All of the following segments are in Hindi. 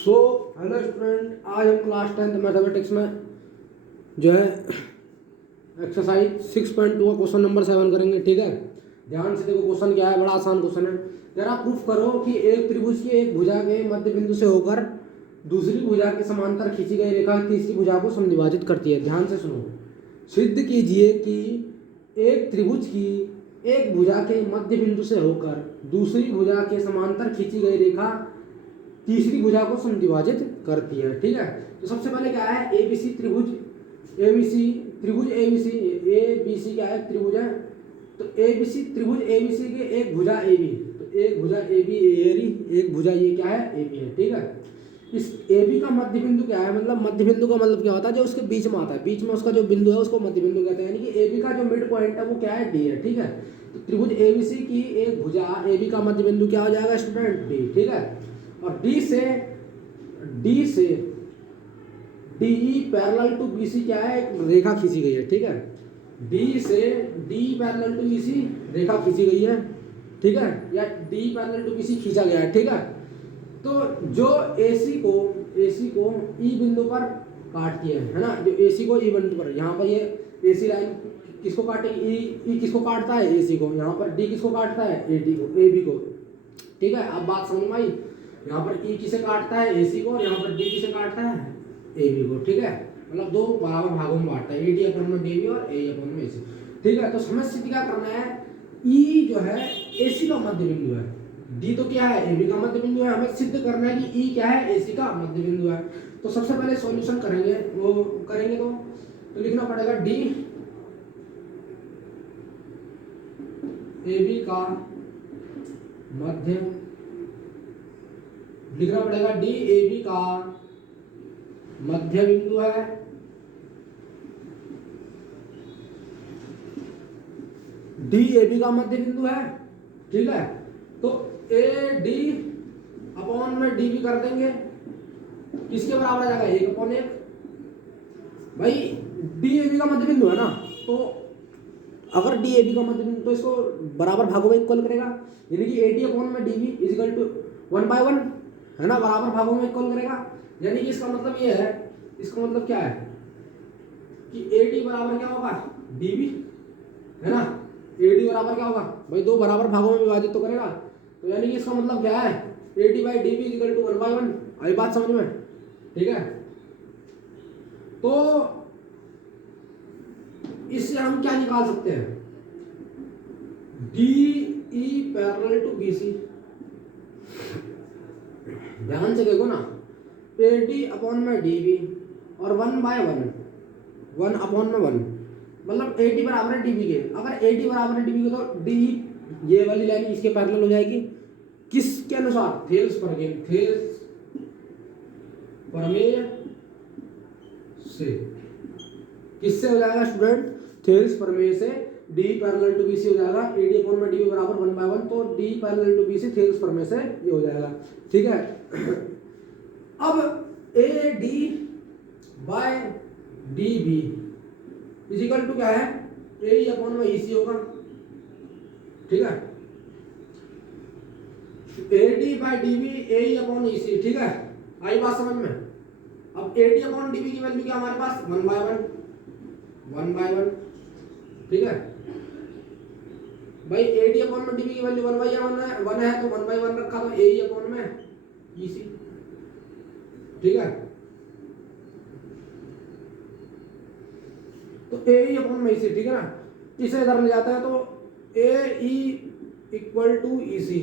सो हेलो स्टूडेंट, आज हम क्लास 10th मैथमेटिक्स में जो है एक्सरसाइज 6.2 का क्वेश्चन नंबर 7 करेंगे। ठीक है, ध्यान से देखो। क्वेश्चन क्या है, बड़ा आसान क्वेश्चन है। जरा प्रूफ करो कि एक त्रिभुज की एक भुजा के मध्य बिंदु से होकर दूसरी भुजा के समांतर खींची गई रेखा तीसरी भुजा को समद्विभाजित करती है। ध्यान से सुनो। सिद्ध कीजिए कि एक त्रिभुज की एक भुजा के मध्य बिंदु से होकर दूसरी भुजा के समांतर खींची गई रेखा तीसरी भुजा को समद्विभाजित करती है। ठीक है, तो सबसे पहले क्या है, एबीसी त्रिभुज एबीसी क्या है, त्रिभुज है। तो एबीसी त्रिभुज एबीसी के एक भुजा एबी, तो एक भुजा एबी एक भुजा ये क्या है, एबी है। ठीक है, इस एबी का मध्य बिंदु क्या है, मतलब मध्य बिंदु का मतलब क्या होता है, जो उसके बीच में आता है, बीच में उसका जो बिंदु है उसको मध्य बिंदु कहते हैं। यानी कि एबी का जो मिड पॉइंट है वो क्या है, डी है। ठीक है, तो त्रिभुज एबीसी की एक भुजा एबी का मध्य बिंदु क्या हो जाएगा स्टूडेंट, डी। ठीक है, और डी से डीई पैरेलल टू बीसी क्या है, एक रेखा खींची गई है। ठीक है, डी से डी पैरेलल टू बीसी रेखा खींची गई है। ठीक है, या डी पैरेलल टू बीसी खींचा गया है। ठीक है, तो जो एसी को ई बिंदु पर काटती है ना, जो एसी को ई बिंदु पर, यहाँ पर ये एसी लाइन किसको काटेगी, ई किसको काटता है, एसी को। यहाँ पर डी किसको काटता है, एडी को, एबी को। ठीक है, अब बात समझ में आई। यहाँ पर ई किसे काटता है, एसी को, और यहाँ पर डी किसे काटता है, एबी को। ठीक है, मतलब दो बराबर भागों में बांटता है, एडी अपन में डीबी और ए अपन में एसी। ठीक है, तो समस्या क्या करना है, ई जो है एसी का मध्य बिंदु है, डी तो क्या है, एबी का मध्य बिंदु है। हमें सिद्ध करना है कि ई क्या है, एसी का मध्य बिंदु है। तो सबसे पहले सॉल्यूशन करेंगे, वो करेंगे तो लिखना पड़ेगा डी एबी का मध्य, लिखना पड़ेगा डी एबी का मध्य बिंदु है। डी एबी का मध्य बिंदु है। ठीक है, तो ए डी अपॉन में डी भी कर देंगे, किसके बराबर आ जाएगा, 1/1। भाई डी एबी का मध्य बिंदु है ना, तो अगर डी एबी का मध्य बिंदु तो इसको बराबर भागों में इक्वल करेगा, यानी कि ए डी अपॉन में डी बी इजिकल टू 1/1 है ना, बराबर भागों में इक्वल करेगा। यानी कि इसका मतलब ये है, इसका मतलब क्या है कि ए डी बराबर क्या होगा, डी बी है ना। ए डी बराबर क्या होगा भाई, दो बराबर भागों में विभाजित तो करेगा, तो यानी कि इसका मतलब क्या है, A D by D B is equal to 1/1। आई बात समझ में। ठीक है, तो इससे हम क्या निकाल सकते हैं, D E parallel to B C. ध्यान से देखो ना, ए डी अपॉन में डी बी और 1/1, 1 अपॉन में 1, मतलब ए डी बराबर है डी बी के। अगर ए डी बराबर है डी बी के तो डी ये वाली लाइन इसके पैरेलल हो जाएगी, किसके अनुसार, थेल्स प्रमेय से। किससे हो जाएगा स्टूडेंट, थेल्स प्रमेय से D parallel to B C हो जाएगा। ए डी अपॉन में डी बी बराबर 1/1, तो D parallel to B C Thales प्रमेय से ये हो जाएगा। ठीक है, अब A D by D B is equal to क्या है, ए अपॉन में ईसी होगा। ठीक है, A D by D B A upon EC. ठीक है, आई बात समझ में। अब A D upon D B की वैल्यू क्या हमारे पास, 1/1। ठीक है भाई, ए डी अपॉन में डी बी की वैल्यू 1/1 है, तो 1/1 रखा, तो ए अपॉन में ईसी। ठीक है, तो ए अपॉन में ईसी। ठीक है ना, इसे इधर ले जाता है तो ए ई इक्वल टू ईसी।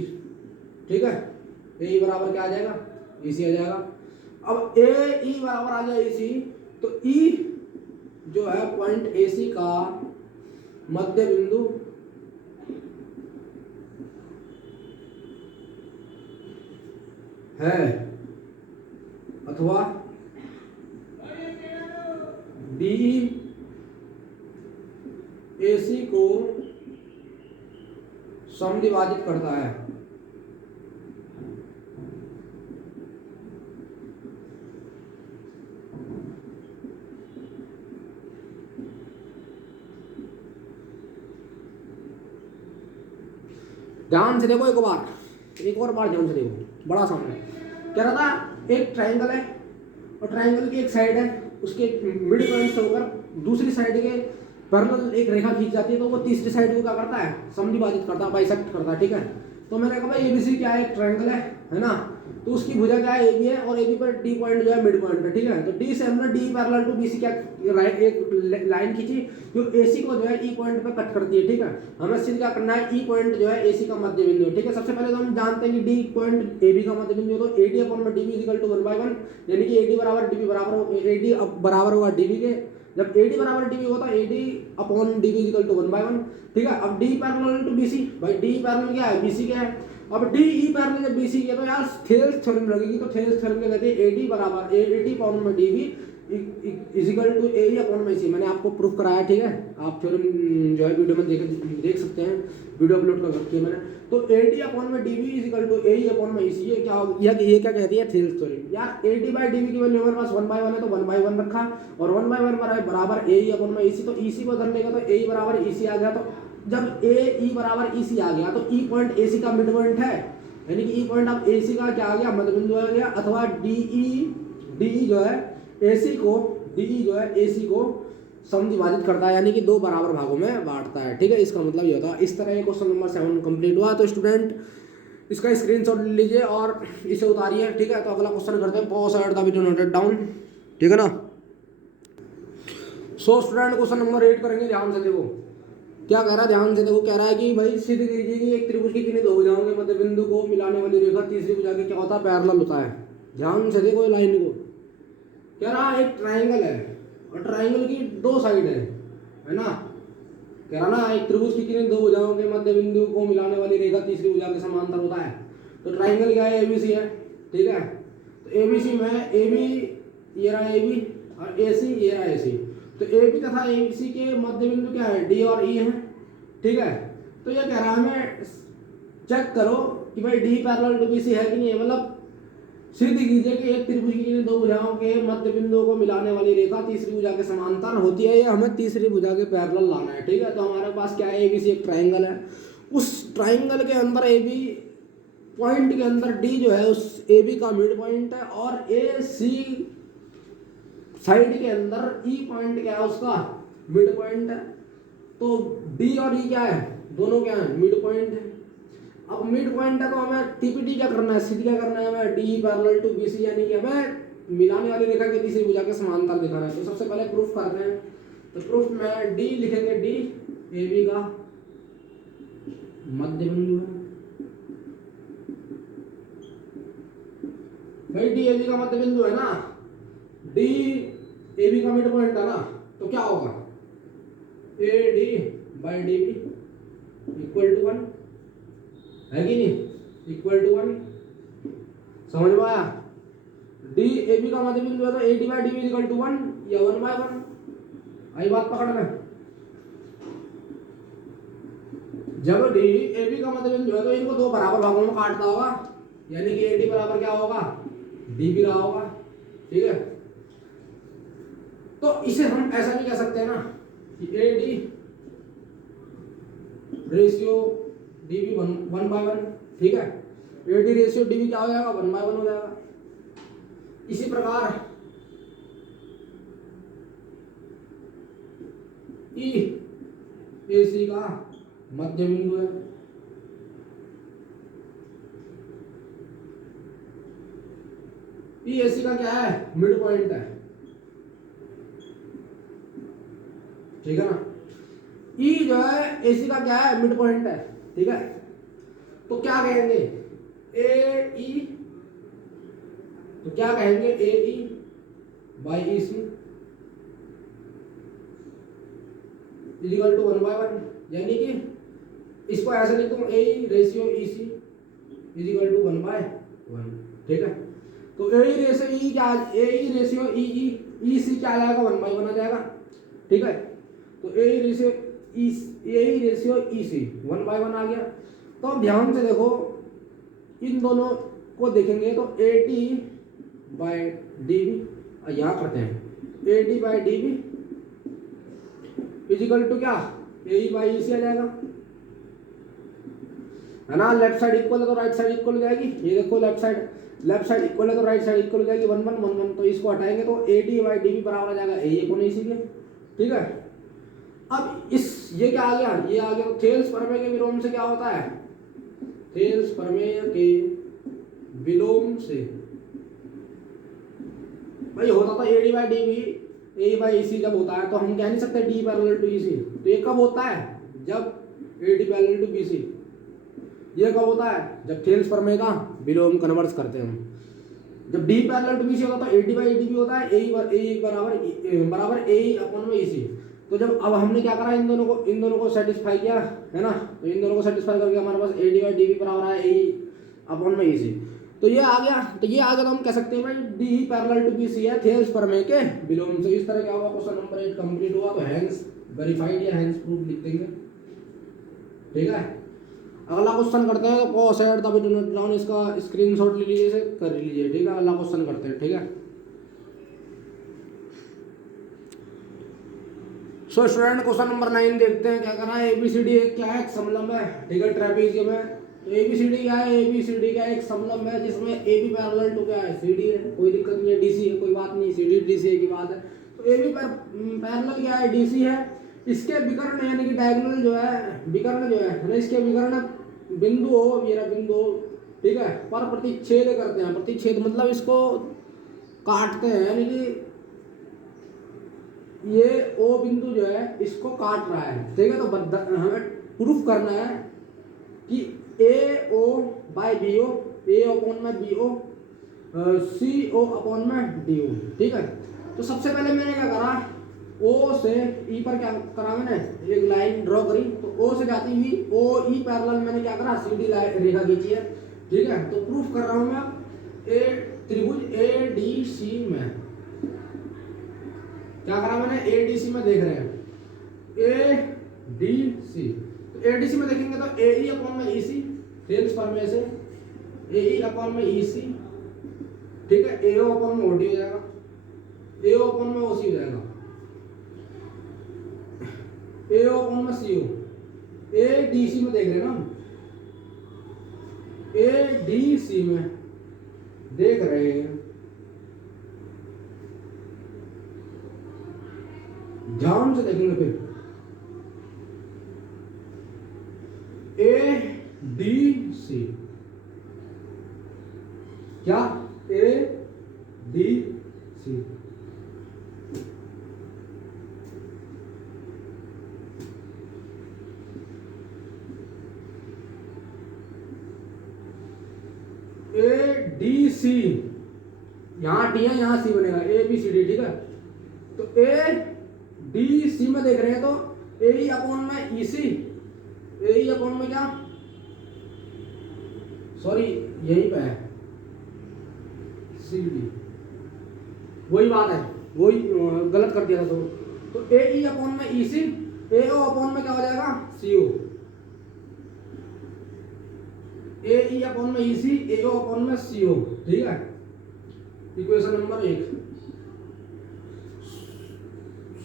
ठीक है, ए बराबर क्या आ जाएगा, ईसी आ जाएगा। अब ए ई बराबर आ जाए ईसी, तो ई जो है पॉइंट एसी का मध्य बिंदु है, अथवा डी एसी को समद्विभाजित करता है। ध्यान से देखो, एक और बार ध्यान से देखो, बड़ा आसान है। कह रहा था एक ट्राइंगल है और ट्राइंगल की एक साइड है, उसके मिड पॉइंट से होकर दूसरी साइड के पैरेलल एक रेखा खींच जाती है, तो वो तीसरी साइड को क्या करता है, समद्विभाजित करता है, बाइसेक्ट करता है, ठीक है। तो मैंने कहा भाई एबीसी क्या है, एक ट्रायंगल है ना, तो उसकी भुजा क्या है, एबी है, और एबी पर डी पॉइंट जो है मिड पॉइंट है, ठीक है। तो डी से हमने डी पैरेलल टू बीसी क्या एक लाइन खींची जो एसी को जो है ई पॉइंट पे कट करती है, ठीक है। हमें सीधे क्या करना है, ई पॉइंट जो है एसी का मध्य बिंदु है, ठीक है। सबसे पहले तो हम जानते हैं कि डी पॉइंट एबी का मध्य बिंदु है, तो एडी अपॉन में डीबी इक्वल टू 1/1, यानी कि एडी बराबर डीबी बराबर, एडी बराबर होगा डीबी के, जब AD बराबर DB होता है AD upon DB equal to 1/1, ठीक है। अब D पैरेलल टू BC, भाई D पैरेलल क्या है, BC क्या है, अब DE पैरेलल जब BC किया तो यार थेल्स थ्योरम लगेगी, तो थेल्स थ्योरम क्या कहते हैं, AD बराबर AD अपॉन में DB equal to AE upon में AC, मैंने आपको प्रूफ कराया, ठीक है। आप थ्योरम जो है वीडियो में देख सकते हैं, वीडियो अपलोड कर रखी है मैंने। तो AD अपॉन में DB equal to AE upon में AC, ये क्या ये क्या कहती है, थेल्स थ्योरम। यार AD बाय DB की वैल्यू हमारे पास 1/1 है, तो 1/1 रखा, और 1/1 बराबर AE अपॉन में AC, तो EC को धर लेगा तो AE बराबर EC आ गया। तो जब AE बराबर EC आ गया तो E पॉइंट AC का मिड पॉइंट है, यानी कि E पॉइंट अब AC का क्या आ गया, मध्य बिंदु आ गया, अथवा DE जो है AC को, DE जो है AC को समद्विभाजित करता है, यानी कि दो बराबर भागों में बांटता है, ठीक है। इसका मतलब ये होता है। इस तरह ये क्वेश्चन नंबर 7 कंप्लीट हुआ। तो स्टूडेंट इसका स्क्रीनशॉट लीजिए और इसे उतारिए, ठीक है। तो अगला क्वेश्चन करते हैं, pause at the video noted down, ठीक है ना। सो स्टूडेंट क्वेश्चन नंबर 8 करेंगे, ध्यान से देखो क्या कह रहा है, ध्यान से देखो। कह रहा है कि भाई सिद्ध कीजिए कि एक त्रिभुज की किन्हीं दो भुजाओं के मध्य बिंदु को मिलाने वाली रेखा तीसरी भुजा के क्या होता है, पैरेलल होता है। ध्यान से देखो लाइन को, कह रहा है एक ट्राइंगल है और ट्राइंगल की दो साइड है ना। कह रहा ना एक त्रिभुज की किन्हीं दो भुजाओं के मध्य बिंदु को मिलाने वाली रेखा तीसरी भुजा के समांतर होता है। तो ट्राइंगल क्या है, एबीसी है, ठीक है। तो एबीसी में एबी ये रहा एबी और एसी ये रहा एसी, तो एबी तथा एसी के मध्य बिंदु क्या है, डी और ई है, ठीक है। तो ये कह रहा है हमें चेक करो कि भाई डी पैरेलल टू बीसी है कि नहीं है, मतलब सिद्ध कीजिए कि एक त्रिभुज की दो भुजाओं के मध्य बिंदुओं को मिलाने वाली रेखा तीसरी भुजा के समांतर होती है, या हमें तीसरी भुजा के पैरेलल लाना है, ठीक है। तो हमारे पास क्या है, एबीसी एक ट्राइंगल है, उस ट्राइंगल के अंदर एबी पॉइंट के अंदर डी जो है उस एबी का मिड पॉइंट है, और ए सी साइड के अंदर ई पॉइंट क्या है, उसका मिड पॉइंट है। तो डी और ई क्या है, दोनों क्या है, मिड पॉइंट है। अब मिड पॉइंट है तो हमें टीपीटी क्या करना है, सीधी क्या करना है, हमें डी पैरेलल टू बीसी, यानी कि हमें मिलाने वाली रेखा के तीसरी भुजा के समांतर दिखाना है। तो सबसे पहले प्रूफ करते हैं। तो प्रूफ में डी लिखेंगे, डी एबी का मध्य बिंदु है, भाई डी एबी का मध्य बिंदु है ना, डी एबी का मिड पॉइंट है ना, तो क्या होगा, A D by D B equal to 1 है कि नहीं, इक्वल टू 1। समझ में आया, डी ए बी का मध्य बिंदु है तो A D by D B equal to 1 या 1/1, आई बात पकड़ में। जब डी ए बी का मध्य बिंदु है तो इनको दो बराबर भागों में काटता होगा, यानी कि ए डी बराबर क्या होगा, डी बी रहा होगा, ठीक है। तो इसे हम ऐसा भी कह सकते हैं ना कि ए डी रेशियो डीबी 1/1, ठीक है। एडी रेशियो डीबी क्या हो जाएगा, 1/1 हो जाएगा। इसी प्रकार ई एसी का मध्य बिंदु है, ई एसी का क्या है, मिड पॉइंट है, ठीक है ना। ई जो है एसी का क्या है, मिड पॉइंट है, ठीक है। तो क्या कहेंगे, ए ई, तो क्या कहेंगे, A E by E C equal to 1/1, यानी कि इसको ऐसे लिख दूं, A E ratio E C equal to 1/1, ठीक है। तो ए ई रेशियो ई क्या, ए ई रेशियो ई सी क्या आ जाएगा, 1/1 आ जाएगा, ठीक है। तो ए ई रेशियो ई सी 1/1 आ गया। तो अब ध्यान से देखो, इन दोनों को देखेंगे तो A D by D B, यहाँ करते हैं A D by D B is equal to क्या, ए ई बाई ई सी आ जाएगा, है ना। लेफ्ट साइड इक्वल है तो राइट साइड इक्वल हो जाएगी। ये देखो left side left side equal है तो राइट साइड इक्वल हो जाएगी 1 1 1 1, तो इसको हटाएंगे तो AD/DB बराबर आ जाएगा AE अपॉन AC के। ठीक है, अब इस ये क्या आ गया, ये आ गया थेल्स प्रमेय के विलोम से क्या होता है, थेल्स प्रमेय के विलोम से भाई होता था AD/DB AE/AC जब होता है तो हम कह नहीं सकते D पैरेलल टू EC, तो ये कब होता है जब AD पैरेलल टू BC, ये कब होता है जब थेल्स प्रमेय का विलोम कन्वर्स करते हैं हम। जब D पैरेलल टू BC होता है तो AD/DB होता है AE बराबर AE अपॉन में EC। तो जब अब हमने क्या करा, इन दोनों को सेटिस्फाई किया है ना, तो इन दोनों को सेटिस्फाई करके हमारे पास AD/DB बराबर है AE अपॉन में EC। तो ये आ गया, तो ये आ गया, तो हम कह सकते हैं भाई D पैरेलल टू BC है थेल्स प्रमेय के विलोम से। इस तरह क्या हुआ, क्वेश्चन नंबर 8 कंप्लीट हुआ। तो हैंस वेरीफाइड या हैंस प्रूफ लिख देंगे। ठीक है, अगला क्वेश्चन करते हैं। तो pause at the video note down, इसका स्क्रीनशॉट ले लीजिए, इसे कर लीजिए। ठीक है, अगला क्वेश्चन करते हैं। ठीक है, सो स्टूडेंट क्वेश्चन नंबर 9 देखते हैं क्या करना है। ABCD एक क्या है, एक समलंब है। ठीक है, ट्रेपेजियम है। तो ABCD क्या है, ABCD क्या है, एक समलंब है जिसमें AB पैरेलल टू क्या है CD है, कोई दिक्कत नहीं है, DC है, कोई बात नहीं, CD DC की बात है। तो AB पैरेलल क्या है, DC है। इसके विकर्ण यानी कि डायगोनल जो है, विकर्ण जो है ना, इसके विकर्ण बिंदु हो, मेरा बिंदु हो, ठीक है, पर प्रतिच्छेद करते हैं। प्रतिच्छेद मतलब इसको काटते हैं, यानी कि ये O बिंदु जो है इसको काट रहा है। ठीक है, तो हमें प्रूफ करना है कि AO by BO, A upon में BO, CO अपॉन में DO। ठीक है, तो सबसे पहले मैंने क्या करा, O से E पर क्या करा, मैंने एक लाइन ड्रॉ करी। तो O से जाती हुई OE पैरेलल मैंने क्या करा, CD रेखा खींची है। ठीक है, तो प्रूफ कर रहा हूं मैं त्रिभुज ADC में क्या करा मैंने, ADC में देख रहे हैं ADC। तो ADC में देखेंगे तो AE अपॉन में EC थेल्स प्रमेय से, AE अपॉन में EC। ठीक है, AO अपॉन में OD हो जाएगा, AO अपॉन में OC हो जाएगा, AO अपॉन में CO। ADC में देख रहे हैं ना, ADC में देख रहे हैं, ध्यान से देखेंगे फिर ADC क्या, ADC ADC, यहाँ D है, यहाँ C बनेगा, ABCD। ठीक है, तो ADC में देख रहे हैं तो AE अपॉन में EC, AE अपॉन में क्या, सॉरी यहीं पे है CD, वही बात है, वही गलत कर दिया था। तो AE अपॉन में EC, AO अपॉन में क्या हो जाएगा, CO। AE अपॉन में EC, AO अपॉन में CO। ठीक है, इक्वेशन नंबर 1।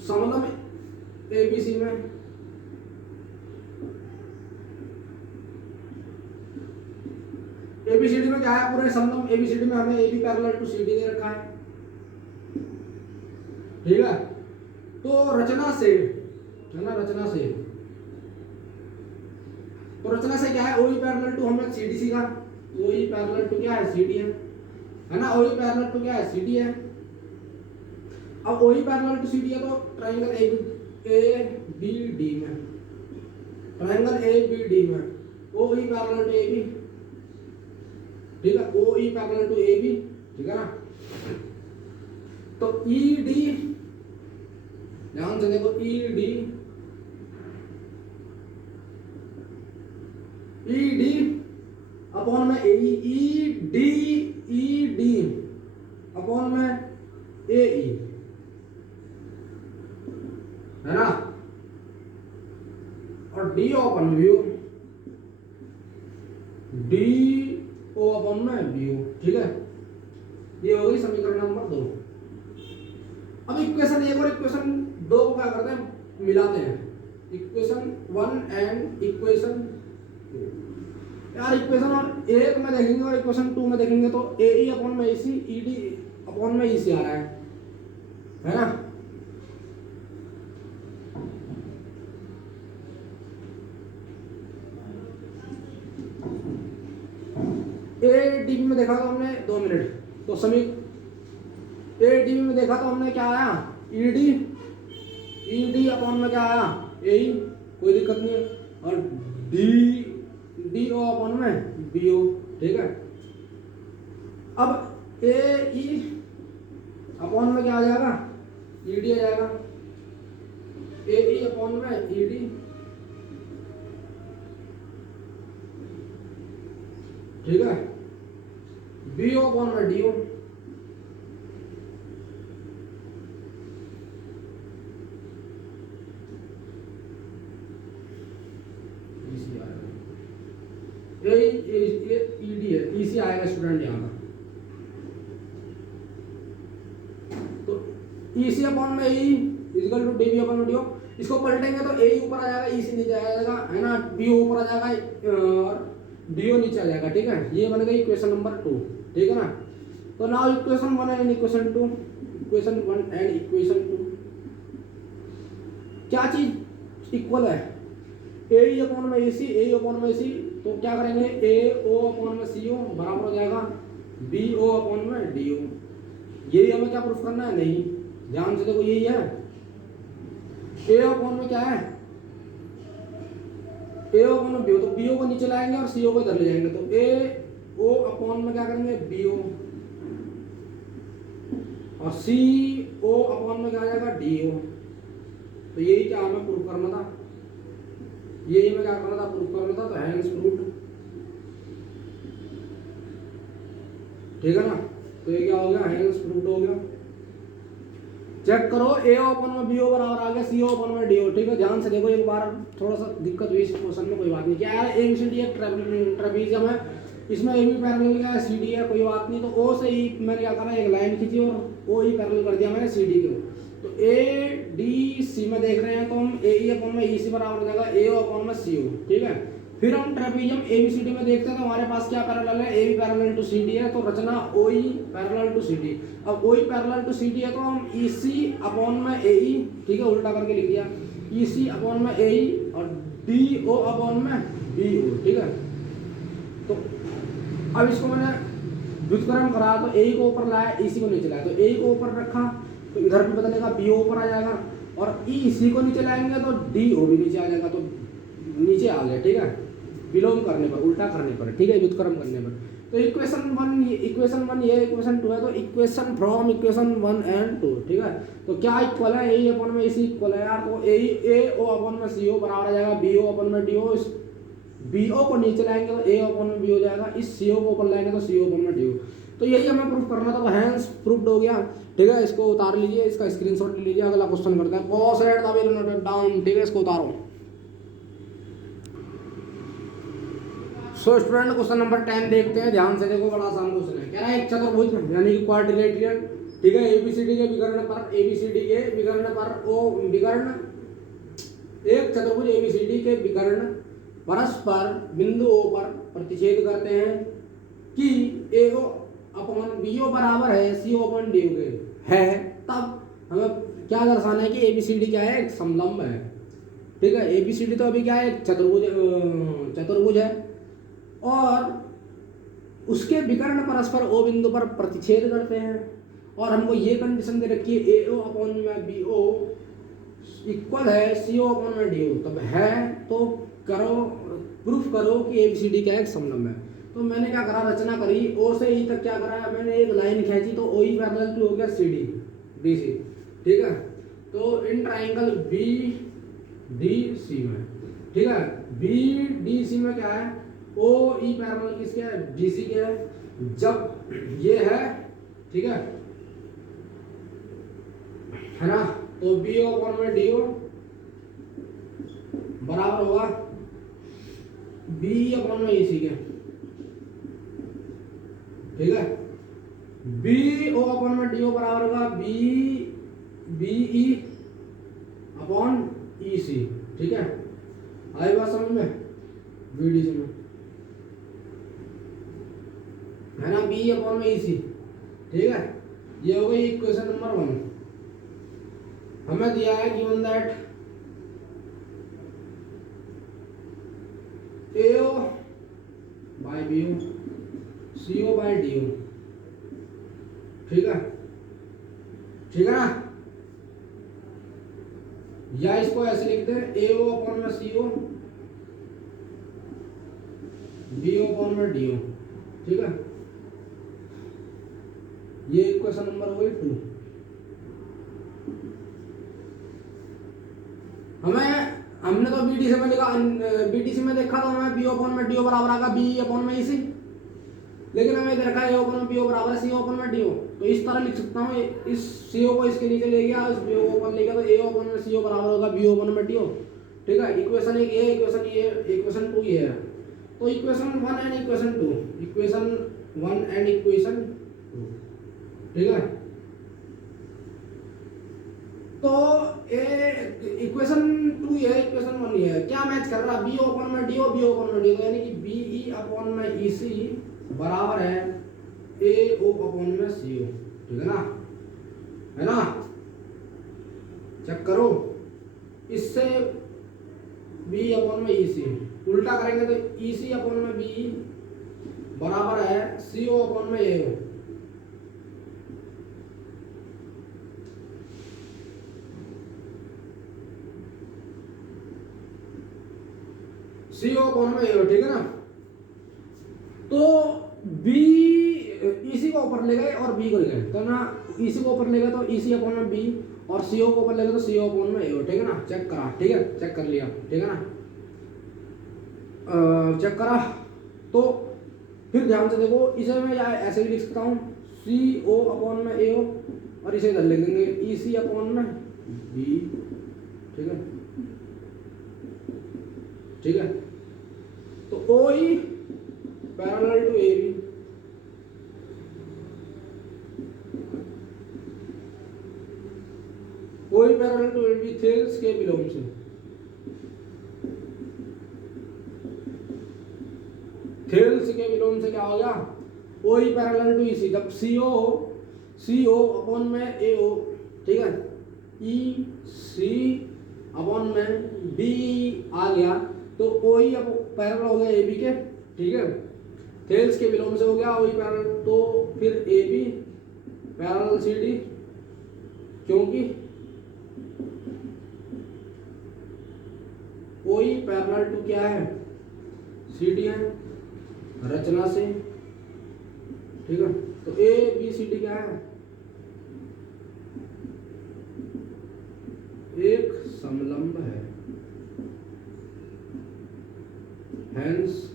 समलंब ABC में ABCD में क्या है, पूरे समलंब ABCD में हमें AB पैरेलल टू CD दे रखा है। ठीक है, तो रचना से है ना, रचना से, तो रचना से क्या है, OE पैरेलल टू हमने CD सीखा, OE पैरेलल टू क्या है, CD है ना, OE पैरेलल टू क्या है, CD है। अब OE पैरेलल टू CD है तो ट्रायंगल ABD में, ट्रायंगल ABD में OE पैरेलल टू AB। ठीक है, OE पैरेलल टू AB। ठीक है ना, तो ED, ध्यान से देखो, ED अपॉन में AE, ED अपॉन में AE, है ना, और DO अपॉन में BO, DO अपॉन में BO। ठीक है, ये हो गई समीकरण नंबर 2। अब इक्वेशन 1 और इक्वेशन 2 को क्या करते हैं, मिलाते हैं, इक्वेशन 1 एंड इक्वेशन 2। यार इक्वेशन और एक में देखेंगे और इक्वेशन 2 में देखेंगे तो ए ई अपॉन में ए सी ई डी अपॉन में ई सी आ रहा है ना। ए डी में देखा तो हमने 2 मिनट तो समीक ए डी में देखा तो हमने क्या आया ई डी अपॉन में क्या आया ए ई, कोई दिक्कत नहीं है। और डी डी ओ अपॉन में बी ओ, ठीक है। अब ए ई अपॉन में क्या आ जाएगा ई डी आ जाएगा, ए ई अपॉन में ई डी, ठीक है। बी ओ अपॉन में डी ओ, ईडी है इसी आएगा स्टूडेंट यहाँ का। तो ईसी अपॉन में E equal to DB upon D O, इसको पलटेंगे तो ए ऊपर आ जाएगा ईसी नीचे आ जाएगा है ना, बी ऊपर आ जाएगा और डीओ नीचे आ जाएगा, ठीक है। ये बन गई इक्वेशन नंबर 2, ठीक है ना। तो now equation 1 and equation 2, equation 1 and equation 2 क्या चीज इक्वल है, ए अपॉन में एसी ए अपॉन में सी, तो क्या करेंगे ए ओ अपॉन में सी ओ बराबर हो जाएगा बी ओ अपॉन में डी ओ। यही हमें क्या प्रूफ करना है, नहीं ध्यान से देखो यही है। ए अपॉन में क्या है ए ओ अपॉन में बी ओ, तो बी ओ को नीचे लाएंगे और सी ओ को इधर ले जाएंगे, तो ए ओ अपॉन में क्या करेंगे बी ओ और सी ओ अपॉन में क्या आ जाएगा डी ओ। तो यही क्या हमें प्रूफ करना था, यही हमें क्या करना था प्रूफ करना था, तो हैंस प्रूव्ड, ठीक है ना। तो ये क्या हो गया हैंस प्रूव्ड हो गया। चेक करो ए ओपन में बी ओ बराबर आ गया सी ओपन में डी ओ, ठीक है। ध्यान से देखो एक बार, थोड़ा सा दिक्कत हुई इस क्वेश्चन में, कोई बात नहीं। क्या है ए बी सी डी एक ट्रेपेजियम है, इसमें ए बी पैरेलल है सी डी है, कोई बात नहीं। तो ओ से ई मैंने क्या करा एक लाइन खींची और ओ ई पैरेलल कर दिया मैंने सी डी को। तो ए डी सी में देख रहे हैं तो हम ए ई अपॉन में ई सी बराबर हो जाएगा ए ओ अपॉन में सी ओ, ठीक है। फिर हम trapezium A B C D में देखते हैं तो हमारे पास क्या पैरेलल है A B parallel to C D है, तो रचना O E parallel to C D. अब O E parallel to C D है तो हम ई सी अपॉन में ए ई, ठीक है, उल्टा करके लिख दिया ई सी अपॉन में ए ई और डी ओ अपॉन में बी ओ, ठीक है। तो अब इसको मैंने व्युत्क्रम करा तो ए को ऊपर लाया ई सी को नीचे लाया, तो ए को ऊपर रखा तो इधर भी बदलेगा बी ओ ऊपर आ जाएगा और ई सी को नीचे लाएंगे तो डी ओ भी नीचे आ जाएगा, तो नीचे आ गया, ठीक है, विलोम करने पर, उल्टा करने पर, ठीक है, व्युत्क्रम करने पर। तो इक्वेशन 1 ये इक्वेशन 2 है, तो इक्वेशन फ्रॉम इक्वेशन 1 एंड 2, ठीक है। तो क्या इक्वल है ए अपॉन में सी इक्वल है यार, तो ए ओ अपॉन में सी ओ बराबर आ जाएगा बी ओ अपॉन में डी ओ। इस बी ओ को नीचे लाएंगे तो ए अपॉन में बी हो जाएगा, इस सी ओ को ऊपर लाएंगे तो सी ओ अपॉन में डी ओ। तो यही हमें प्रूफ करना था, हैंस प्रूफ्ड हो गया, ठीक है। इसको उतार लीजिए, इसका स्क्रीनशॉट ले लीजिए, अगला क्वेश्चन करते हैं। Pause at the wheel note down, ठीक है, इसको उतारो। सो स्टूडेंट क्वेश्चन नंबर 10 देखते हैं, ध्यान से देखो, बड़ा आसान क्वेश्चन है। कह रहा है एक चतुर्भुज यानी कि क्वाड्रिलेटरल, ठीक है, एबीसीडी के विकर्ण पर एक चतुर्भुज एबीसीडी के विकर्ण परस्पर बिंदु O पर प्रतिच्छेद करते हैं कि AO अपॉन BO बराबर है CO अपॉन DO के है, तब हमें क्या दर्शाना है कि ABCD क्या है, एक समलंब है, ठीक है। ABCD तो अभी क्या है, एक चतुर्भुज है और उसके विकर्ण परस्पर O बिंदु पर प्रतिच्छेद करते हैं और हमको ये कंडीशन दे रखी है AO अपॉन में BO इक्वल है CO अपॉन में DO, तब है तो करो, प्रूफ करो कि ABCD क्या है, एक समलंब है। तो मैंने क्या करा, रचना करी, O से E तक क्या करा, मैंने एक लाइन खींची तो OE पैरेलल टू हो गया CD BC, ठीक है। तो इन ट्राइंगल BDC में, ठीक है, BDC में क्या है, OE पैरेलल किसके है, BC के है। जब ये है, ठीक है ना, तो BO अपॉन में DO बराबर होगा B अपॉन में EC के, ठीक है। BO अपॉन में DO बराबर होगा BE अपॉन EC, ठीक है। आई बात समझ में, BDC में है ना, बी अपॉन में इसी, ठीक है। ये हो गई इक्वेशन नंबर 1। हमें दिया है given that AO by BO CO by DO, ठीक है, ठीक है ना। या इसको ऐसे लिखते हैं AO अपॉन में CO BO अपॉन में DO, ठीक है। ये इक्वेशन नंबर हो गई 2। हमने तो BTC में लिखा, BTC में देखा तो हमें BO अपॉन में DO बराबर आएगा BE अपॉन में EC, लेकिन हमें इधर रखा है AO अपॉन में BO बराबर है CO अपॉन में DO। तो इस तरह लिख सकता हूँ, इस CO को इसके नीचे ले गया, इस BO को ऊपर ले गया, तो AO अपॉन में CO बराबर होगा BO अपॉन में DO, ठीक है। इक्वेशन एक ये, इक्वेशन 2 ये है। तो equation 1 and equation 2, equation 1 and equation 2, ठीक है। तो इक्वेशन 2 ये है, इक्वेशन 1 ये है, क्या मैच कर रहा है, BO अपॉन में DO BO अपॉन में DO, यानी कि BE अपॉन में EC बराबर है AO अपॉन में CO, ठीक है ना, है ना। चेक करो, इससे BE अपॉन में EC उल्टा करेंगे तो EC अपॉन में BE बराबर है CO अपॉन में AO, CO अपॉन में AO, ठीक है ना। तो B EC को ऊपर ले गए और B को ले गए, तो ना EC को ऊपर ले गए तो EC अपॉन में B और CO को ऊपर ले गए तो CO अपॉन में AO, ठीक है ना। चेक करा, ठीक है, चेक कर लिया, ठीक है ना। चेक करा तो फिर ध्यान से देखो, इसे मैं ऐसे भी लिख सकता हूँ CO अपॉन में AO और इसे इधर लिख देंगे EC अपॉन में B, ठीक है, ठीक है। तो OE parallel to AB, OE parallel to AB Thales के विलोम से, थेल्स के विलोम से क्या हो गया, OE पैरेलल टू EC, जब CO अपॉन में AO, ठीक है, EC अपॉन में B आ गया, तो OE अब पैरेलल हो गया AB के, ठीक है। थेल्स के विलोम से हो गया OE पैरेलल, तो फिर AB पैरेलल CD, क्योंकि OE पैरेलल टू क्या है, CD है रचना से, ठीक है। तो ABCD क्या है, एक समलंब है, हेंस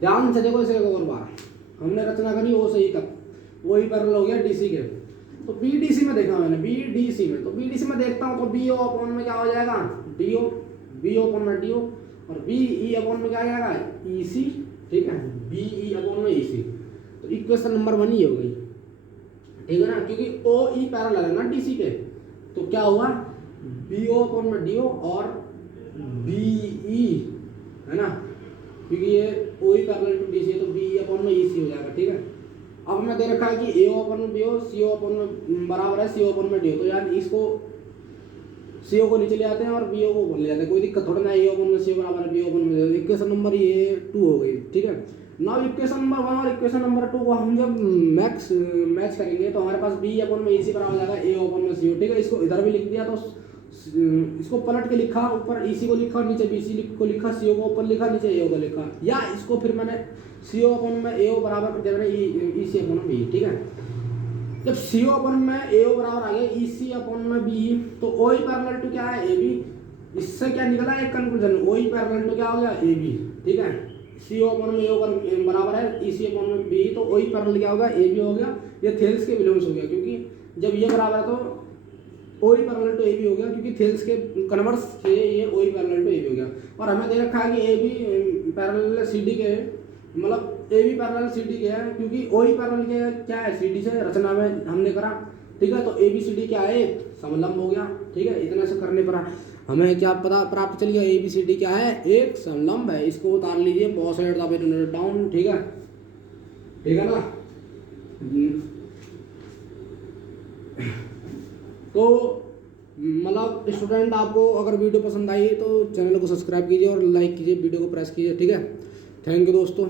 ध्यान से देखो इसे एक और बार, हमने रचना करी वो सही तक, वही पैरेलल हो गया DC के। तो BDC में देखा मैंने, BDC में, तो BDC में देखता हूँ तो BO अपॉन में क्या हो जाएगा DO, BO अपॉन में DO, और BE अपॉन में क्या आ जाएगा EC, ठीक है, BE अपॉन में EC। तो इक्वेशन नंबर 1 ये हो गई, ठीक है ना, क्योंकि OE पैरेलल है ना DC के, तो क्या हुआ BO अपॉन में DO और BE, है ना, क्योंकि ये OE पैरेलल टू DC है तो BE अपॉन में EC हो जाएगा, ठीक है। अब हमें दे रखा है कि AO अपॉन में BO CO अपॉन में बराबर है CO अपॉन में DO, तो यार इसको CO को नीचे ले आते हैं और BO को ऊपर ले जाते हैं, कोई दिक्कत थोड़ा ना, AO अपॉन में CO बराबर है BO अपॉन में, इक्वेशन नंबर ये 2 हो गई, ठीक है। नाउ इक्वेशन नंबर 1 और इक्वेशन नंबर 2 को हम जब मैच करेंगे तो हमारे पास BE अपॉन में EC बराबर हो जाएगा AO अपॉन में CO, ठीक है। इसको इधर भी लिख दिया, तो इसको पलट के लिखा, ऊपर EC को लिखा, नीचे BC को लिखा, CO को ऊपर लिखा, नीचे AO को लिखा, या इसको फिर मैंने CO अपॉन में AO बराबर कर दिया मैंने EC अपॉन में BE, ठीक है। जब CO अपॉन में AO बराबर आ गया EC अपॉन में BE, तो OE पैरेलल टू क्या है AB, इससे क्या निकला एक कंक्लूजन, OE पैरेलल टू क्या हो गया AB, ठीक है। CO अपॉन में AO बराबर है EC अपॉन में BE, तो OE पैरेलल क्या होगा AB हो गया, ये थेल्स के विलोम से हो गया, क्योंकि जब ये बराबर है तो OE पैरेलल टू AB हो गया, क्योंकि थेल्स के कन्वर्स से ये OE पैरेलल टू AB हो गया। और हमें दे रखा है कि AB पैरेलल CD के, मतलब AB पैरेलल CD के है, क्योंकि OE पैरेलल के क्या है CD से, रचना में हमने करा, ठीक है। तो ABCD क्या है, समलंब हो गया, ठीक है, इतना से करने पर। हमें क्या पता प्राप्त चल गया, ABCD क्या है, एक समलंब है। इसको उतार लीजिए, बहुत साइड डाउन, ठीक है, ठीक है ना। तो मतलब स्टूडेंट, आपको अगर वीडियो पसंद आई तो चैनल को सब्सक्राइब कीजिए और लाइक कीजिए, वीडियो को प्रेस कीजिए, ठीक है। थैंक यू दोस्तों।